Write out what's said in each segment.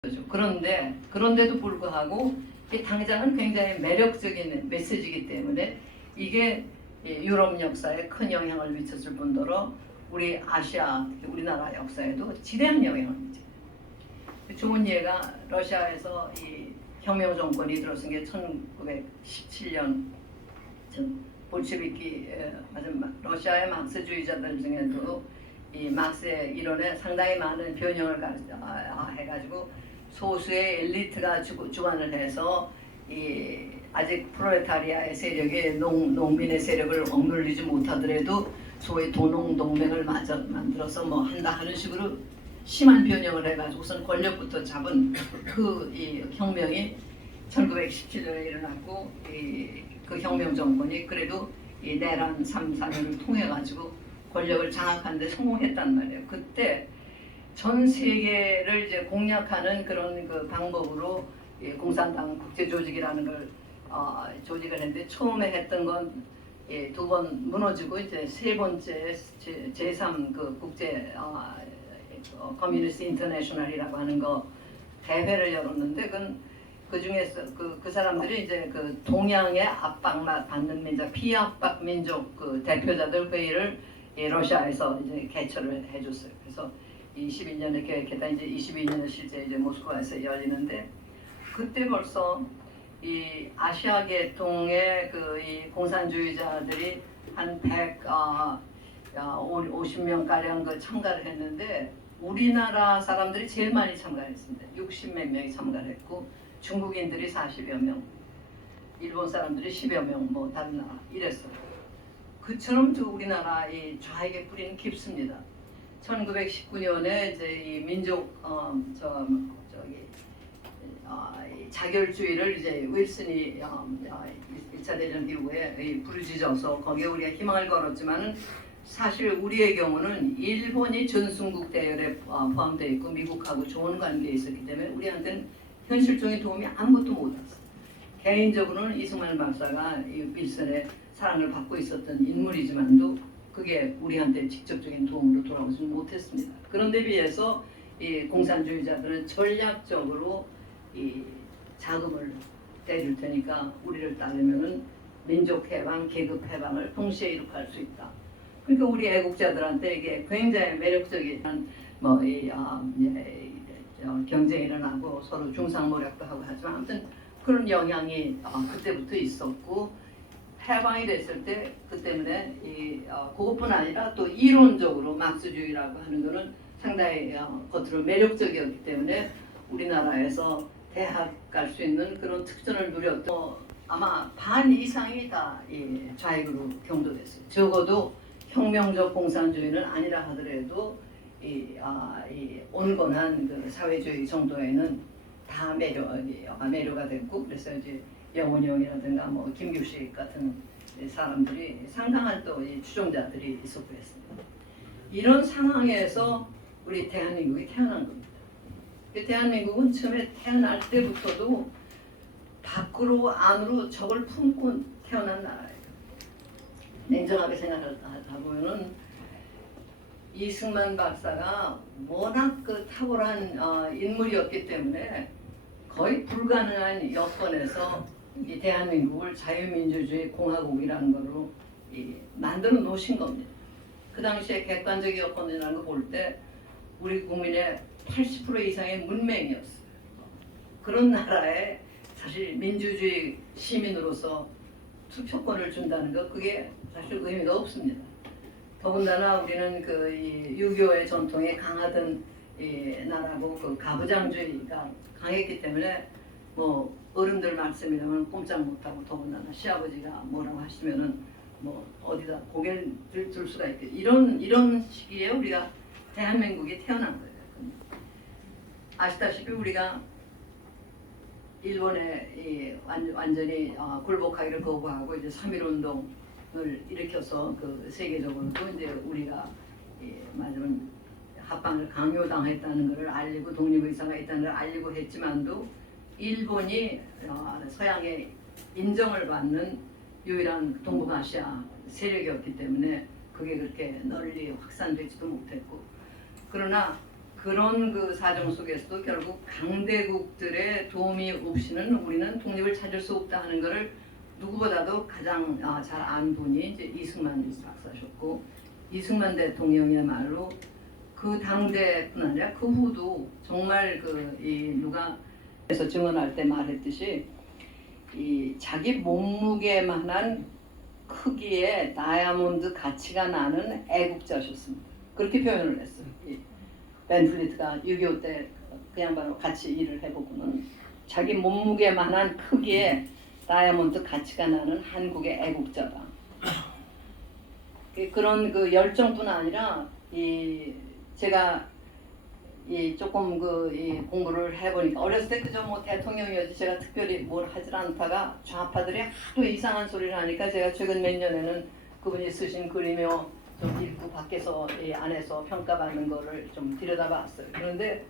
거죠. 그런데도 불구하고 당장은 굉장히 매력적인 메시지이기 때문에 이게 유럽 역사에 큰 영향을 미쳤을 뿐더러 우리 아시아, 우리나라 역사에도 지대한 영향을 미쳐요. 좋은 예가 러시아에서 이 혁명 정권이 들어선 게 1917년 볼셰비키 러시아의 막스주의자들 중에도 이 막스의 이론에 상당히 많은 변형을 해가지고 소수의 엘리트가 주관을 해서 이 아직 프롤레타리아의 세력이 농민의 세력을 억눌리지 못하더라도 소위 도농동맹을 만들어서 뭐 한다 하는 식으로 심한 변형을 해가지고선 권력부터 잡은 이 혁명이 1917년에 일어났고 그 혁명 정권이 그래도 이 내란 3, 4년을 통해 가지고 권력을 장악하는 데 성공했단 말이에요. 그때 전 세계를 이제 공략하는 그런 그 방법으로 공산당 국제조직이라는 걸 조직을 했는데 처음에 했던 건 2번 무너지고 이제 세 번째 제3 그 국제 커뮤니스트 인터내셔널이라고 하는 거 대회를 열었는데 그 중에서 그 사람들이 이제 그 동양의 압박만 받는 민족, 피압박 민족 그 대표자들 회의를 러시아에서 이제 개최를 해줬어요. 그래서 21년에 개최했다. 이제 22년에 실제 이제 모스크바에서 열리는데 그때 벌써 이 아시아 계통의 이 공산주의자들이 한 150명 가량 그 참가를 했는데 우리나라 사람들이 제일 많이 참가했습니다. 60몇 명이 참가를 했고 중국인들이 40여 명, 일본 사람들이 10여 명, 뭐 다른 나라 이랬어요. 그처럼 우리나라 이 좌익의 뿌리는 깊습니다. 1919년에 이제 이 민족 자결주의를 이제 윌슨이 1차 대전 이후에 부르짖어서 거기에 우리가 희망을 걸었지만은 사실 우리의 경우는 일본이 전순국 대열에 포함되어 있고 미국하고 좋은 관계에 있었기 때문에 우리한테는 현실적인 도움이 아무것도 못 왔어요. 개인적으로는 이승만 박사가 이 윌슨의 사랑을 받고 있었던 인물이지만도 그게 우리한테 직접적인 도움으로 돌아오지 못했습니다. 그런데 비해서 이 공산주의자들은 전략적으로 이 자금을 떼줄 테니까 우리를 따르면은 민족 해방, 계급 해방을 동시에 이룩할 수 있다. 그러니까 우리 애국자들한테 이게 굉장히 매력적인 경쟁이 일어나고 서로 중상모략도 하고 하지만 아무튼 그런 영향이 그때부터 있었고 해방이 됐을 때 그 때문에 그것뿐 아니라 또 이론적으로 막스주의라고 하는 것은 상당히 겉으로 매력적이었기 때문에 우리나라에서 대학 갈 수 있는 그런 특전을 누렸던 아마 반 이상이 다 좌익으로 경도됐어요. 적어도 혁명적 공산주의는 아니라 하더라도 온건한 그 사회주의 정도에는 다 매료가 됐고 그래서 이제 영훈이 형이라든가 뭐 김규식 같은 사람들이 상당한 또 추종자들이 있었고 했습니다. 이런 상황에서 우리 대한민국이 태어난 겁니다. 대한민국은 처음에 태어날 때부터도 밖으로 안으로 적을 품고 태어난 나라예요. 냉정하게 생각하다 보면은 이승만 박사가 워낙 그 탁월한 인물이었기 때문에 거의 불가능한 여건에서 이 대한민국을 자유민주주의 공화국이라는 걸로 만들어 놓으신 겁니다. 그 당시에 객관적 여건이라는 거 볼 때 우리 국민의 80% 이상의 문맹이었어요. 그런 나라에 사실 민주주의 시민으로서 투표권을 준다는 거 그게 사실 의미가 없습니다. 더군다나 우리는 그 6.25의 전통에 강하던 나라고 그 가부장주의가 강했기 때문에 뭐 어른들 말씀이라면 꼼짝 못하고 더군다나 시아버지가 뭐라고 하시면은 뭐 어디다 고개를 들 수가 있게 이런 시기에 우리가 대한민국이 태어난 거예요. 아시다시피 우리가 일본에 완전히 굴복하기를 거부하고 이제 3.1 운동을 일으켜서 그 세계적으로도 이제 우리가 말하자면 합방을 강요당했다는 것을 알리고 독립의사가 있다는 걸 알리고 했지만도 일본이 서양의 인정을 받는 유일한 동북아시아 세력이었기 때문에 그게 그렇게 널리 확산되지도 못했고 그러나 그런 그 사정 속에서도 결국 강대국들의 도움이 없이는 우리는 독립을 찾을 수 없다 하는 것을 누구보다도 가장 잘 안 분이 이제 이승만 박사셨고, 이승만 대통령이야말로 그 당대뿐 아니라 그 후도 정말 누가 그래서 증언할 때 말했듯이 이 자기 몸무게만한 크기의 다이아몬드 가치가 나는 애국자셨습니다. 그렇게 표현을 했어요. 벤 플리트가 6.25 때 그 양반하고 같이 일을 해보고는 자기 몸무게만한 크기의 다이아몬드 가치가 나는 한국의 애국자다. 그런 그 열정뿐 아니라 제가 조금 공부를 해보니까 어렸을 때 그저 뭐 대통령이었지 제가 특별히 뭘 하질 않다가 좌파들이 하도 이상한 소리를 하니까 제가 최근 몇 년에는 그분이 쓰신 글이며 좀 읽고 밖에서 안에서 평가받는 거를 좀 들여다봤어요. 그런데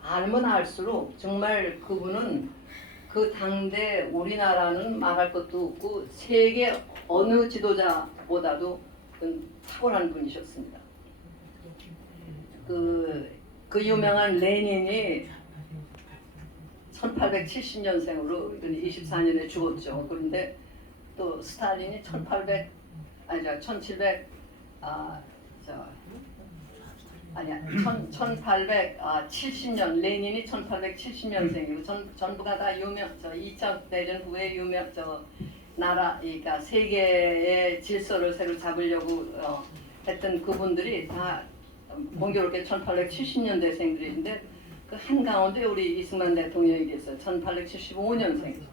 알면 알수록 정말 그분은 그 당대 우리나라는 말할 것도 없고 세계 어느 지도자보다도 탁월한 분이셨습니다. 그 유명한 레닌이 1870년생으로 24년에 죽었죠. 그런데 또 스탈린이 1870년 레닌이 1870년생이고 전부가 다 유명 2차 대전 후에 유명 나라 그러니까 세계의 질서를 새로 잡으려고 했던 그분들이 다 공교롭게 1870년대생들인데 그 한가운데 우리 이승만 대통령이 계세요. 1875년생이죠.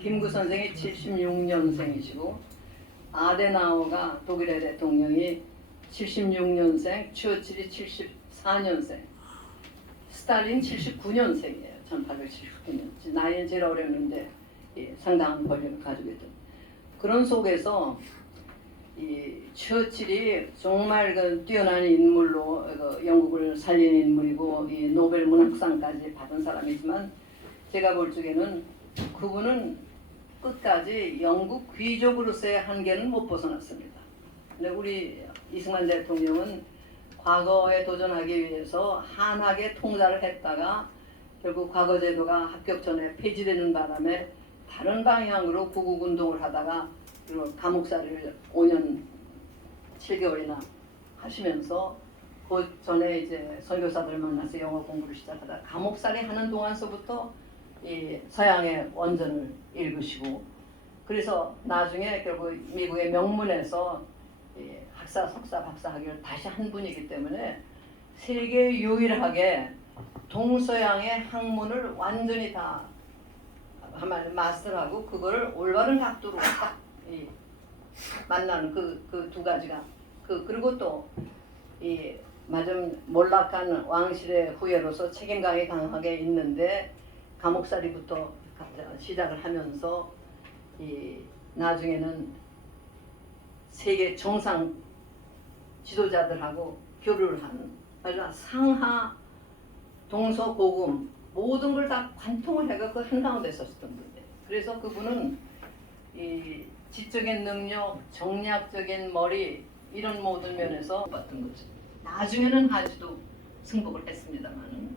김구 선생이 76년생이시고 아데나우가 독일의 대통령이 76년생, 처칠이 74년생, 스탈린 79년생이에요. 1879년. 나이는 제일 어렸는데 상당한 권력을 가지고 있던. 그런 속에서 처칠이 정말 뛰어난 인물로 영국을 살린 인물이고 노벨 문학상까지 받은 사람이지만 제가 볼 적에는 그분은 끝까지 영국 귀족으로서의 한계는 못 벗어났습니다. 근데 우리 이승만 대통령은 과거에 도전하기 위해서 한학의 통달을 했다가 결국 과거 제도가 합격 전에 폐지되는 바람에 다른 방향으로 구국운동을 하다가 그리고 감옥살이를 5년 7개월이나 하시면서 그 전에 이제 선교사들 만나서 영어 공부를 시작하다 감옥살이 하는 동안서부터 서양의 원전을 읽으시고 그래서 나중에 결국 미국의 명문에서 학사, 석사, 박사 학위를 다시 한 분이기 때문에 세계 유일하게 동서양의 학문을 완전히 다 마스터하고 그걸 올바른 각도로 딱 만나는 그 두 가지가 그리고 또 몰락한 왕실의 후예로서 책임감이 강하게 있는데 감옥살이부터 시작을 하면서 나중에는 세계 정상 지도자들하고 교류를 하는 상하 동서고금 모든 걸 다 관통을 해가 그 한가운데 섰었던 분인데 그래서 그분은 지적인 능력, 정략적인 머리 이런 모든 면에서 봤던 거죠. 나중에는 아주도 승복을 했습니다만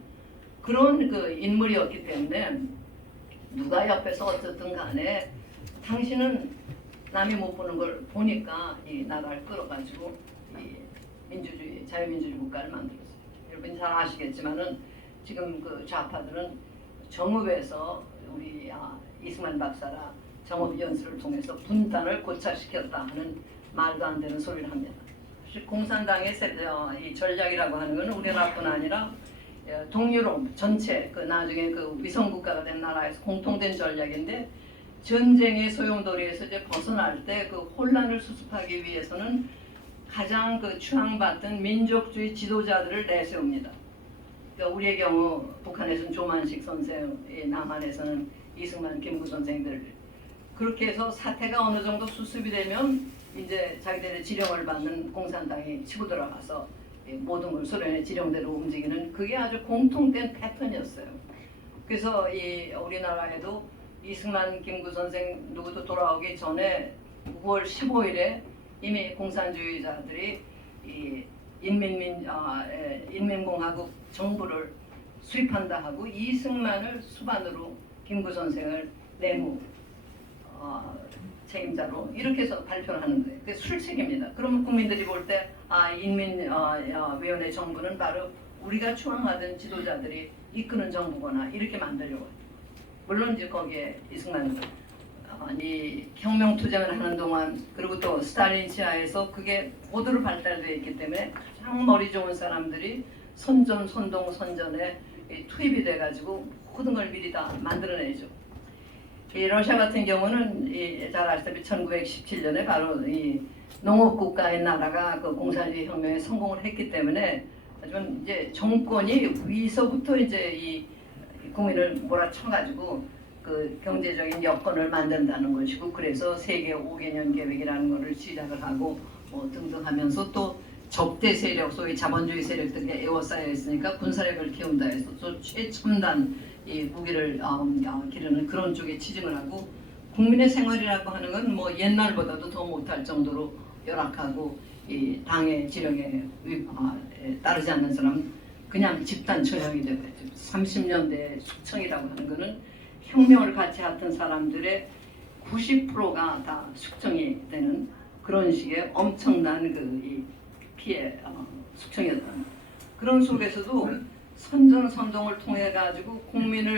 그런 인물이었기 때문에 누가 옆에서 어쨌든 간에 당신은 남이 못 보는 걸 보니까 이 나라를 끌어가지고 이 민주주의, 자유민주주의 국가를 만들었어요. 여러분 잘 아시겠지만은 지금 그 좌파들은 정읍에서 우리 이승만 박사라 정읍 연수를 통해서 분단을 고착시켰다 하는 말도 안 되는 소리를 합니다. 공산당의 이 전략이라고 하는 것은 우리나라뿐 아니라 동유럽 전체 나중에 위성국가가 된 나라에서 공통된 전략인데 전쟁의 소용돌이에서 이제 벗어날 때 혼란을 수습하기 위해서는 가장 추앙받던 민족주의 지도자들을 내세웁니다. 그러니까 우리의 경우 북한에서는 조만식 선생, 남한에서는 이승만, 김구 선생들 그렇게 해서 사태가 어느 정도 수습이 되면 이제 자기들의 지령을 받는 공산당이 치고 들어가서 모든 걸 소련의 지령대로 움직이는 그게 아주 공통된 패턴이었어요. 그래서 우리나라에도 이승만, 김구 선생 누구도 돌아오기 전에 9월 15일에 이미 공산주의자들이 인민공화국 정부를 수립한다 하고 이승만을 수반으로 김구 선생을 내무 책임자로 이렇게 해서 발표를 하는 거예요. 그게 술책입니다. 그러면 국민들이 볼 때 인민위원회 정부는 바로 우리가 추앙하던 지도자들이 이끄는 정부거나 이렇게 만들려고 해요. 물론 이제 거기에 이승만 이 혁명 투쟁을 하는 동안 그리고 또 스탈린 지하에서 그게 고도로 발달되어 있기 때문에 가장 머리 좋은 사람들이 선전, 선동, 선전에 투입이 돼가지고 모든 걸 미리 다 만들어내죠. 이 러시아 같은 경우는 잘 아시다시피 1917년에 바로 이 농업 국가인 나라가 그 공산주의 혁명에 성공을 했기 때문에 하지만 이제 정권이 위서부터 이제 이 국민을 몰아쳐가지고 그 경제적인 여건을 만든다는 것이고 그래서 세계 5개년 계획이라는 것을 시작을 하고 등등 하면서 또 적대 세력 소위 자본주의 세력들이 에워싸여 있으니까 군사력을 키운다 해서 또 최첨단 이 무기를 기르는 그런 쪽에 치중을 하고 국민의 생활이라고 하는 건 뭐 옛날보다도 더 못할 정도로 열악하고 이 당의 지령에 따르지 않는 사람 그냥 집단 처형이 되고 30년대 숙청이라고 하는 거는 혁명을 같이 했던 사람들의 90%가 다 숙청이 되는 그런 식의 엄청난 이 피해 숙청이었다. 그런 속에서도 선전선동을 통해 가지고 국민을